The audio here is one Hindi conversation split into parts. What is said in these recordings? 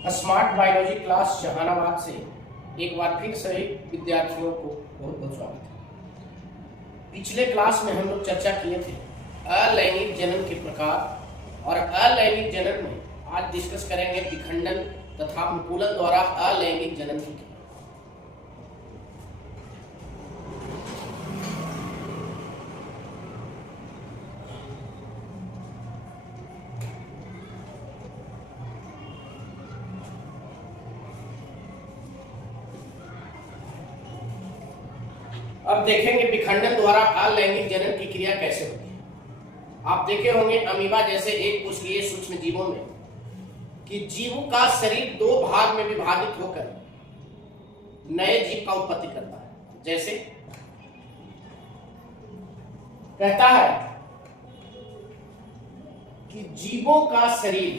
स्मार्ट बायोलॉजी क्लास जहानाबाद से एक बार फिर सभी विद्यार्थियों को बहुत बहुत स्वागत है। पिछले क्लास में हम लोग चर्चा किए थे अलैंगिक जनन के प्रकार, और अलैंगिक जनन में आज डिस्कस करेंगे विखंडन तथा अनुकूलन द्वारा अलैंगिक जनन की क्रिया। अब देखेंगे विखंडन द्वारा अलैंगिक जनन की क्रिया कैसे होती है। आप देखे होंगे अमीबा जैसे एक कोशिकीय सूक्ष्म जीवों में कि जीवों का शरीर दो भाग में विभाजित होकर नए जीव का उत्पत्ति करता है। जैसे कहता है कि जीवों का शरीर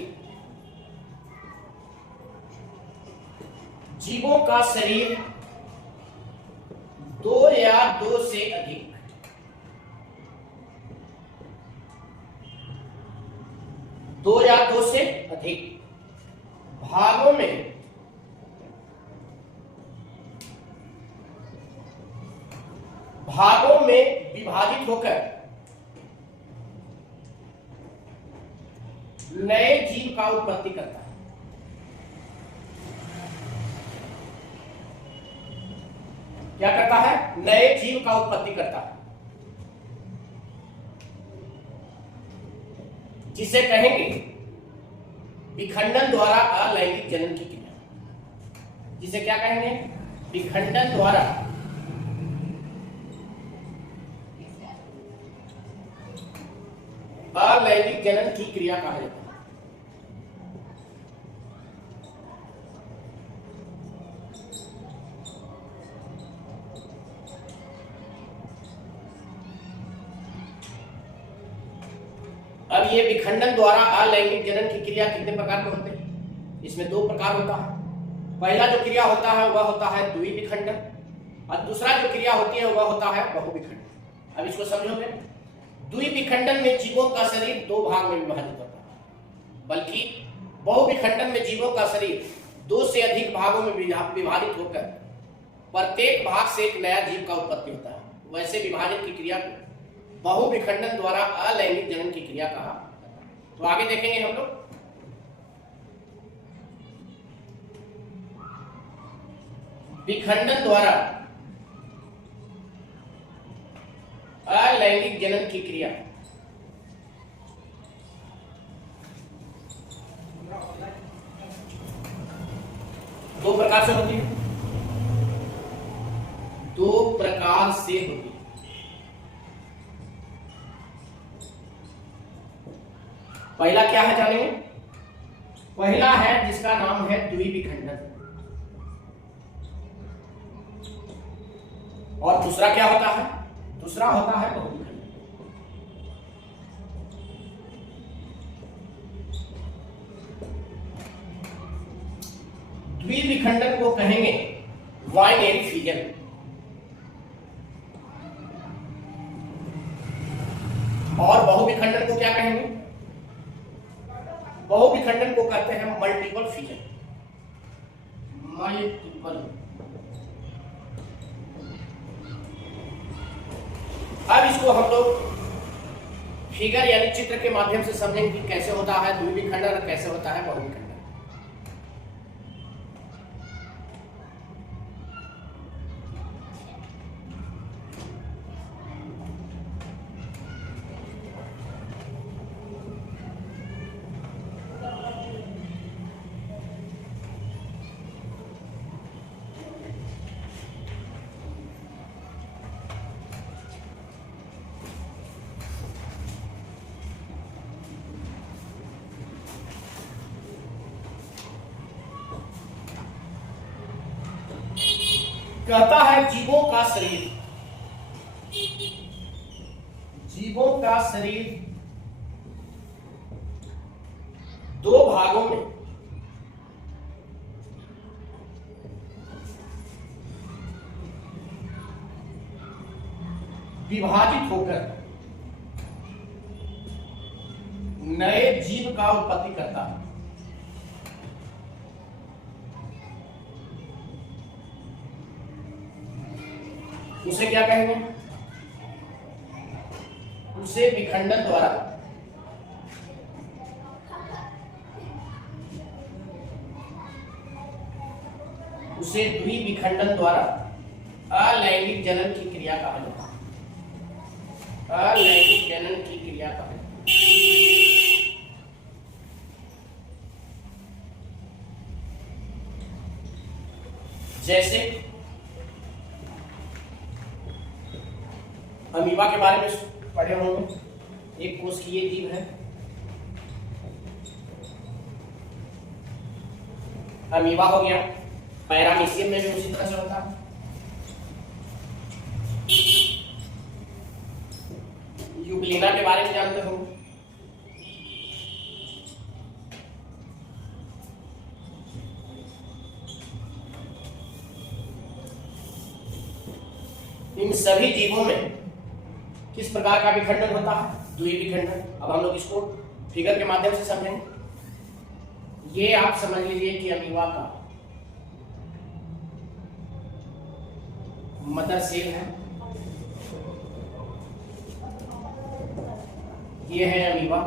दो या दो से अधिक भागों में विभाजित होकर नए जीव का उत्पत्ति करता है। क्या करता है? नए जीव का उत्पत्ति करता है, जिसे कहेंगे विखंडन द्वारा अलैंगिक जनन की क्रिया। जिसे क्या कहेंगे? विखंडन द्वारा अलैंगिक जनन की क्रिया कहा जाता है। अब ये विखंडन द्वारा अलैंगिक जनन की क्रिया कितने प्रकार के होते हैं? इसमें दो प्रकार होता है। पहला जो क्रिया होता है वह होता है द्विविखंडन, और दूसरा जो क्रिया होती है वह होता है बहुविखंडन। अब इसको समझोगे। द्विविखंडन में जीवों का शरीर दो भाग में विभाजित होता है, बल्कि बहुविखंडन में जीवों का शरीर दो से अधिक भागों में विभाजित होकर प्रत्येक भाग से एक नया जीव का उत्पत्ति होता है। वैसे विभाजन की क्रिया को बहुविखंडन द्वारा अलैंगिक जनन की क्रिया कहा। तो आगे देखेंगे हम लोग। विखंडन द्वारा अलैंगिक जनन की क्रिया दो प्रकार से होती है। पहला क्या है जानेंगे? पहला है जिसका नाम है द्विविखंडन, और दूसरा क्या होता है? दूसरा होता है बहुविखंडन। द्विविखंडन को कहेंगे बाइनरी फिजन, और बहुविखंडन को क्या कहेंगे? बहुविखंडन को कहते हैं मल्टीपल फिजन। अब इसको हम लोग फिगर यानी चित्र के माध्यम से समझेंगे कि कैसे होता है द्विविखंडन और कैसे होता है बहुविखंडन। कहता है जीवों का शरीर दो भागों में विभाजित होकर नए जीव का उत्पत्ति करता है। उसे क्या कहेंगे? उसे विखंडन द्वारा उसे द्विविखंडन द्वारा अलैंगिक जनन की क्रिया कहा जाता है। अलैंगिक जनन की क्रिया कहा जाता है। जैसे अमीबा के बारे में पढ़े होंगे, एक कोशिकीय जीव है। अमीबा हो गया, पैरामीशियम में भी उसी तरह से होता है। यूग्लिना के बारे में जानते हो? इन सभी जीवों में किस प्रकार का विखंडन होता है? द्विविखंडन। अब हम लोग इसको फिगर के माध्यम से समझेंगे। ये आप समझ लीजिए कि अमीबा का मदर सेल है, ये है अमीबा।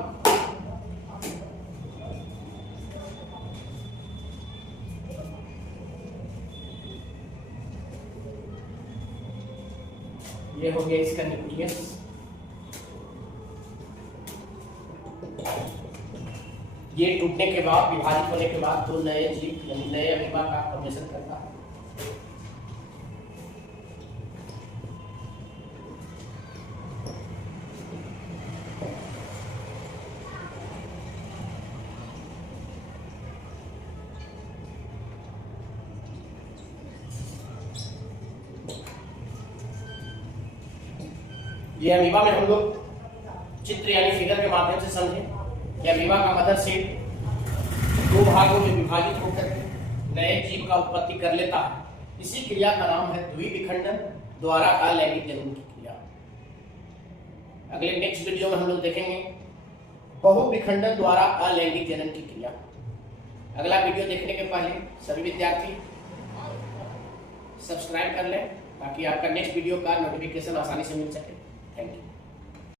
ये हो गया इसका न्यूक्लियस। ये टूटने के बाद, विभाजित होने के बाद दो नए जीव यानी नए अमीबा का फॉर्मेशन करता है। ये अमीबा में हम लोग चित्र यानी फिगर के माध्यम से समझे कि अमीबा का मदर सेल दो भागों में विभाजित होकर नए जीव का उत्पत्ति कर लेता है। इसी क्रिया का नाम है द्विविखंडन द्वारा अलैंगिक जनन की क्रिया। अगले नेक्स्ट वीडियो में हम लोग देखेंगे बहुविखंडन द्वारा अलैंगिक जनन की क्रिया। अगला वीडियो देखने के पहले सभी विद्यार्थी सब्सक्राइब कर लें ताकि आपका नेक्स्ट वीडियो का नोटिफिकेशन आसानी से मिल सके। Thank you.